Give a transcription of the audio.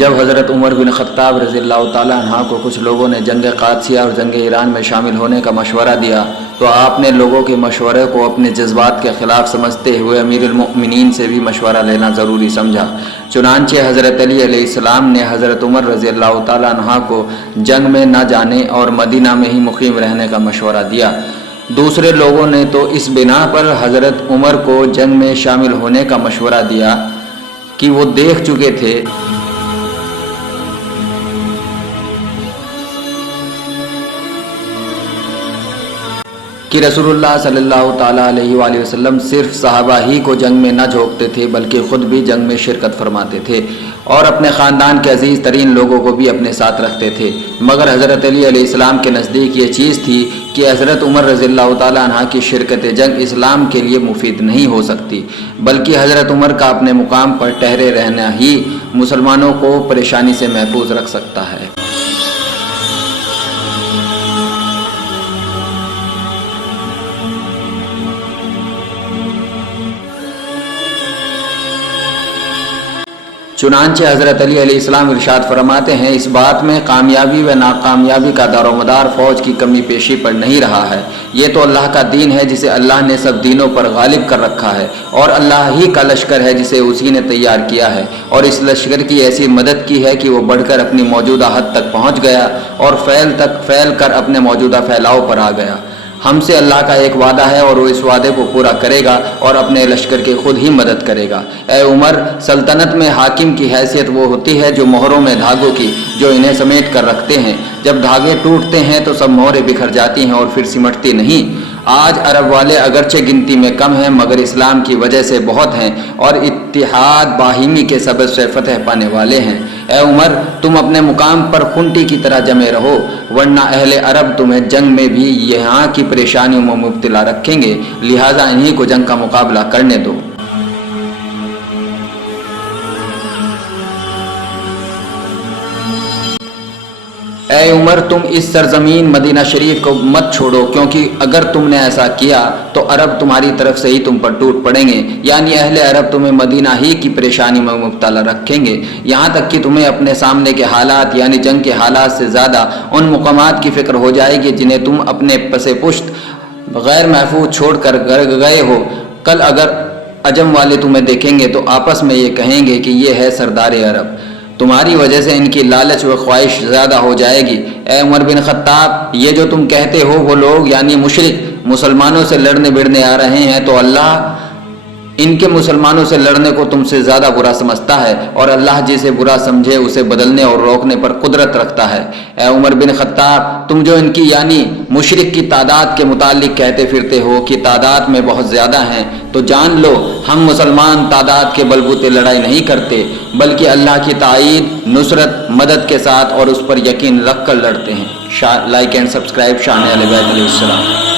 جب حضرت عمر بن خطاب رضی اللہ تعالیٰ عنہ کو کچھ لوگوں نے جنگ قادسیہ اور جنگ ایران میں شامل ہونے کا مشورہ دیا تو آپ نے لوگوں کے مشورے کو اپنے جذبات کے خلاف سمجھتے ہوئے امیر المؤمنین سے بھی مشورہ لینا ضروری سمجھا۔ چنانچہ حضرت علی علیہ السلام نے حضرت عمر رضی اللہ تعالیٰ عنہ کو جنگ میں نہ جانے اور مدینہ میں ہی مقیم رہنے کا مشورہ دیا۔ دوسرے لوگوں نے تو اس بنا پر حضرت عمر کو جنگ میں شامل ہونے کا مشورہ دیا کہ وہ دیکھ چکے تھے کہ رسول اللہ صلی اللہ تعالیٰ علیہ وآلہ وسلم صرف صحابہ ہی کو جنگ میں نہ جھونکتے تھے بلکہ خود بھی جنگ میں شرکت فرماتے تھے اور اپنے خاندان کے عزیز ترین لوگوں کو بھی اپنے ساتھ رکھتے تھے، مگر حضرت علی علیہ السلام کے نزدیک یہ چیز تھی کہ حضرت عمر رضی اللہ تعالیٰ عنہ کی شرکت جنگ اسلام کے لیے مفید نہیں ہو سکتی، بلکہ حضرت عمر کا اپنے مقام پر ٹھہرے رہنا ہی مسلمانوں کو پریشانی سے محفوظ رکھ سکتا ہے۔ چنانچہ حضرت علی علیہ السلام ارشاد فرماتے ہیں، اس بات میں کامیابی و ناکامیابی کا دار و مدار فوج کی کمی پیشی پر نہیں رہا ہے، یہ تو اللہ کا دین ہے جسے اللہ نے سب دینوں پر غالب کر رکھا ہے، اور اللہ ہی کا لشکر ہے جسے اسی نے تیار کیا ہے، اور اس لشکر کی ایسی مدد کی ہے کہ وہ بڑھ کر اپنی موجودہ حد تک پہنچ گیا اور پھیل کر اپنے موجودہ پھیلاؤ پر آ گیا۔ ہم سے اللہ کا ایک وعدہ ہے اور وہ اس وعدے کو پورا کرے گا اور اپنے لشکر کی خود ہی مدد کرے گا۔ اے عمر، سلطنت میں حاکم کی حیثیت وہ ہوتی ہے جو مہروں میں دھاگوں کی، جو انہیں سمیٹ کر رکھتے ہیں، جب دھاگے ٹوٹتے ہیں تو سب مہریں بکھر جاتی ہیں اور پھر سمٹتی نہیں۔ آج عرب والے اگرچہ گنتی میں کم ہیں مگر اسلام کی وجہ سے بہت ہیں اور اتحاد باہمی کے سبب سے فتح پانے والے ہیں۔ اے عمر، تم اپنے مقام پر خنٹی کی طرح جمے رہو، ورنہ اہل عرب تمہیں جنگ میں بھی یہاں کی پریشانیوں میں مبتلا رکھیں گے، لہٰذا انہی کو جنگ کا مقابلہ کرنے دو۔ اے عمر، تم اس سرزمین مدینہ شریف کو مت چھوڑو، کیونکہ اگر تم نے ایسا کیا تو عرب تمہاری طرف سے ہی تم پر ٹوٹ پڑیں گے، یعنی اہل عرب تمہیں مدینہ ہی کی پریشانی میں مبتلا رکھیں گے، یہاں تک کہ تمہیں اپنے سامنے کے حالات یعنی جنگ کے حالات سے زیادہ ان مقامات کی فکر ہو جائے گی جنہیں تم اپنے پس پشت غیر محفوظ چھوڑ کر گئے ہو۔ کل اگر عجم والے تمہیں دیکھیں گے تو آپس میں یہ کہیں گے کہ یہ ہے سردار عرب، تمہاری وجہ سے ان کی لالچ و خواہش زیادہ ہو جائے گی۔ اے عمر بن خطاب، یہ جو تم کہتے ہو وہ لوگ یعنی مشرک مسلمانوں سے لڑنے بڑنے آ رہے ہیں تو اللہ ان کے مسلمانوں سے لڑنے کو تم سے زیادہ برا سمجھتا ہے، اور اللہ جسے برا سمجھے اسے بدلنے اور روکنے پر قدرت رکھتا ہے۔ اے عمر بن خطاب، تم جو ان کی یعنی مشرک کی تعداد کے متعلق کہتے پھرتے ہو کہ تعداد میں بہت زیادہ ہیں، تو جان لو ہم مسلمان تعداد کے بلبوتے لڑائی نہیں کرتے بلکہ اللہ کی تائید، نصرت، مدد کے ساتھ اور اس پر یقین رکھ کر لڑتے ہیں۔ لائک اینڈ سبسکرائب شان اہل بیت علیہ السلام۔